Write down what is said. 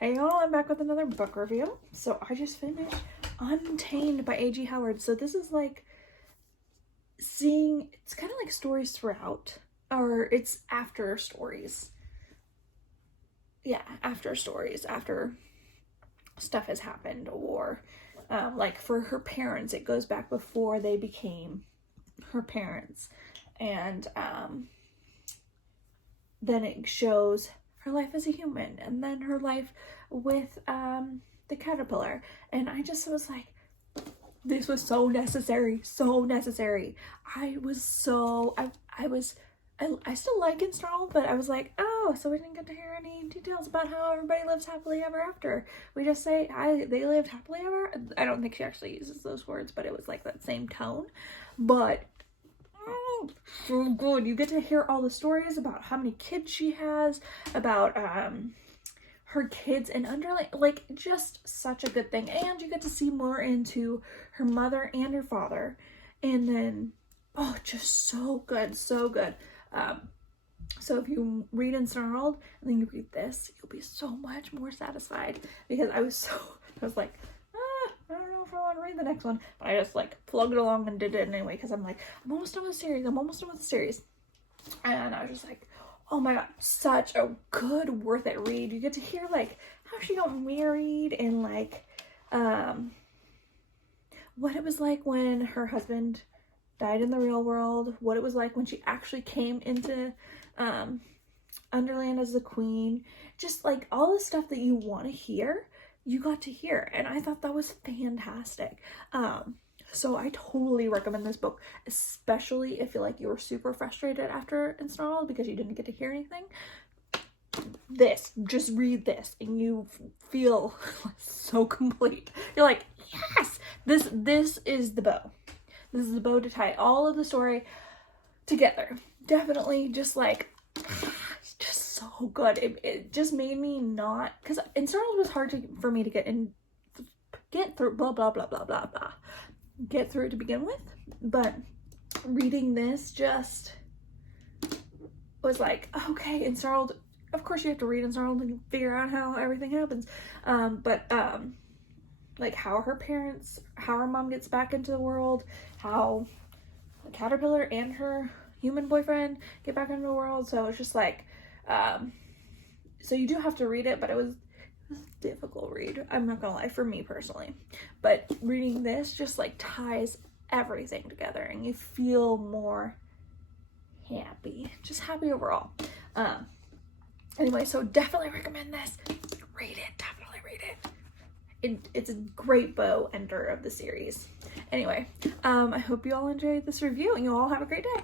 Hey y'all, I'm back with another book review. So I just finished Untamed by A.G. Howard. So this is like it's kind of like stories throughout, or it's after stories. Yeah, after stories, after stuff has happened, or like for her parents, it goes back before they became her parents. And then it shows her life as a human, and then her life with the caterpillar. And I just was like, this was so necessary, so necessary. I still like Install, but I was like, oh, so we didn't get to hear any details about how everybody lives happily ever after. We just say they lived happily ever. I don't think she actually uses those words, but it was like that same tone. But so good. You get to hear all the stories about how many kids she has, about her kids and underlying, like, just such a good thing. And you get to see more into her mother and her father, and then just so good, so good. So if you read Ensnarled and then you read this, you'll be so much more satisfied, because I was like, I don't know if I want to read the next one, but I just like plugged it along and did it anyway, because I'm like, I'm almost done with the series. And I was just like, oh my god, such a good, worth it read. You get to hear like how she got married, and like what it was like when her husband died in the real world, what it was like when she actually came into Underland as the queen. Just like all the stuff that you want to hear, you got to hear, and I thought that was fantastic. So I totally recommend this book, especially if you were super frustrated after Ensnarled because you didn't get to hear anything. Just read this and you feel so complete. You're like, yes, this is the bow. This is the bow to tie all of the story together. Definitely just like, it's just so good. It just made me not, because Ensnarled was hard for me to get through, blah, blah, blah, blah, blah, blah. Get through to begin with, but reading this just was like, okay, Ensnarled, of course you have to read Ensnarled and figure out how everything happens, but like how her mom gets back into the world, how the caterpillar and her human boyfriend get back into the world. So it's just like, so you do have to read it, but it was a difficult read, I'm not gonna lie, for me personally. But reading this just like ties everything together, and you feel more happy, just happy overall. Anyway, so definitely recommend this. Read it, definitely read it. It's a great bow ender of the series. Anyway, I hope you all enjoyed this review, and you all have a great day.